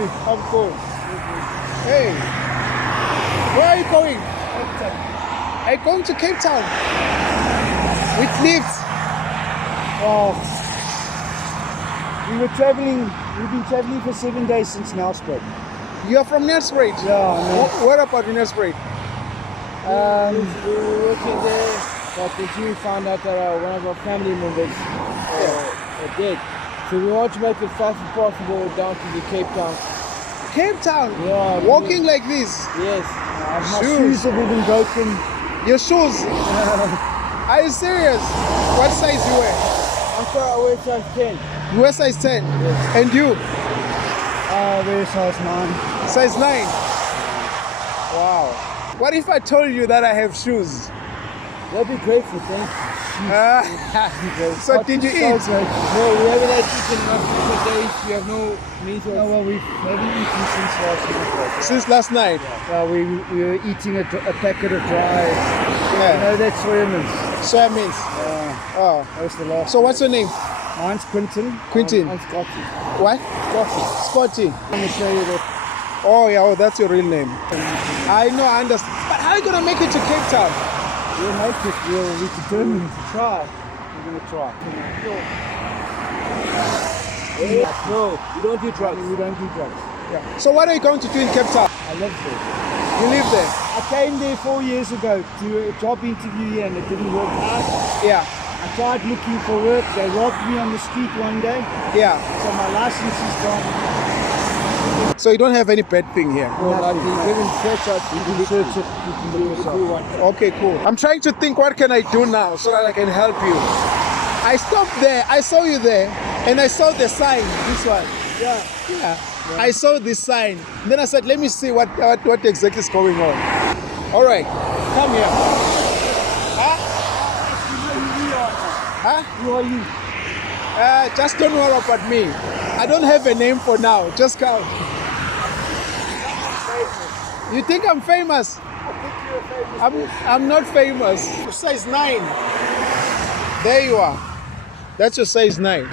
too. I'm cool. Hey, where are you going? Are you going to Cape Town? With lifts? Oh, we've been traveling for 7 days since Nelspruit. You are from Nelspruit? Yeah, no. Where about in Nelspruit? We were working there, but the Jew found out that one of our family members are dead. So we want to make it fast as possible down to the Cape Town. Cape Town? Yeah. Walking like this? Yes. My shoes have been broken. Your shoes? Are you serious? What size you wear? I'm sorry, I wear size 10. You wear size 10? Yes. And you? I wear size 9. Size 9? Wow. What if I told you that I have shoes? That'd be grateful, thank you. So did you eat? No, we haven't had eaten in a few days. We have no meat or... No, well, we've eaten since last night. Since last night? Well, we were eating a packet of dry. Yeah. You know that soya mince? Soya mince? Oh. That was the last. So what's your name? Mine's Quinton. Quinton? I'm Scotty. What? Scotty. Spotty. I'm going to show you that. Oh yeah, oh, that's your real name. I know, I understand. But how are you going to make it to Cape Town? We'll make it. We're determined to try. We're going to try. No, we don't do drugs. We don't do drugs. Yeah. So what are you going to do in Cape Town? I live there. You live there? I came there 4 years ago to a job interview here and it didn't work out. Yeah. I tried looking for work. They robbed me on the street one day. Yeah. So my license is gone. So you don't have any bad thing here? No, like you can search out. You can search it. You can do it yourself. Okay, cool. I'm trying to think what can I do now so that I can help you. I stopped there. I saw you there and I saw the sign. This one. Yeah. I saw this sign. Then I said, let me see what exactly is going on. All right. Come here. Huh? Who are you? Just don't worry about me. I don't have a name for now. Just come. You think I'm famous? I think you're a famous I'm not famous. Size 9. There you are. That's your size 9.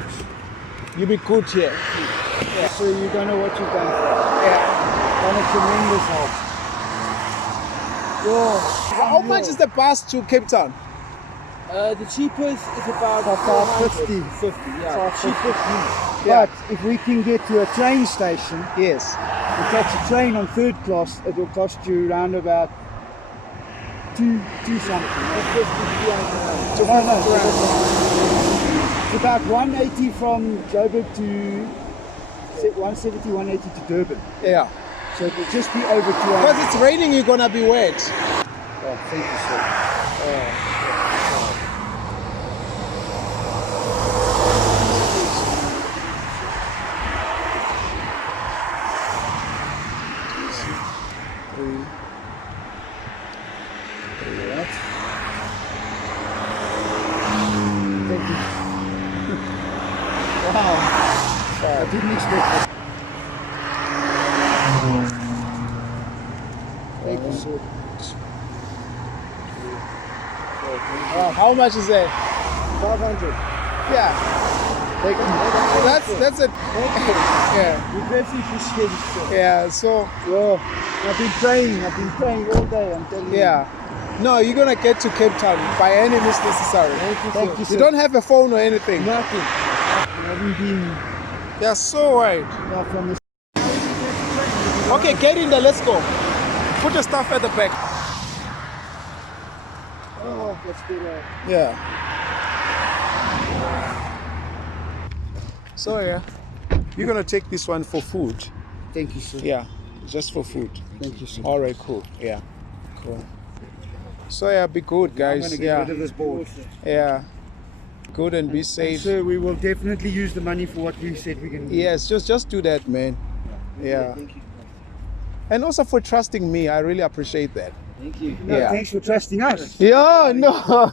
You'll be good here. Yeah. So you don't know what you've done for us. Yeah. Done a tremendous help. How much is the bus to Cape Town? The cheapest is about 550. 50, yeah. 550. Yeah. But if we can get to a train station, Yes. you catch a train on 3rd class, it will cost you around about two something. It's about 180 from Joburg to 170, 180 to Durban. Yeah. So it will just be over 200. Because it's raining, you're gonna be wet. Oh, thank you, sir. Thank you. Wow. I didn't expect that. Thank you, sir. How much is that? 500. Yeah. Thank you. That's it. Yeah. We greatly appreciate it, sir. Yeah. So. Well, I've been praying all day, I'm telling you. Yeah. No, you're gonna get to Cape Town by any means necessary. Thank you, sir. You don't have a phone or anything. Nothing. I haven't been They're so right. from the... Okay, get in there. Let's go. Put your stuff at the back. Oh, that's good. Yeah. So yeah, you're gonna take this one for food. Thank you, sir. Yeah, just for food. Thank you, sir. All right, cool. Yeah, cool. So yeah, be good, I'm guys. going to get Yeah, rid of this board. yeah. Good and be safe. Sir, we will definitely use the money for what we said we're going to do. Yes, just do that, man. Yeah. Thank you. And also for trusting me, I really appreciate that. Thank you. No, Yeah. thanks for trusting us. Yeah, no.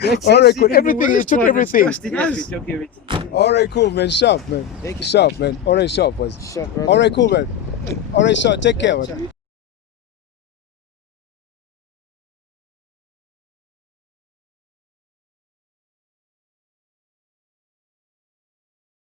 That's All right, even cool. the Everything, you worst took part, is everything. trusting Yes, us. we took everything. All right, cool, man. Sharp, man. Thank you. Sharp, man. All right, sharp, boys. Sharp, brother. All right, cool, man. All right, sharp. Take care, man.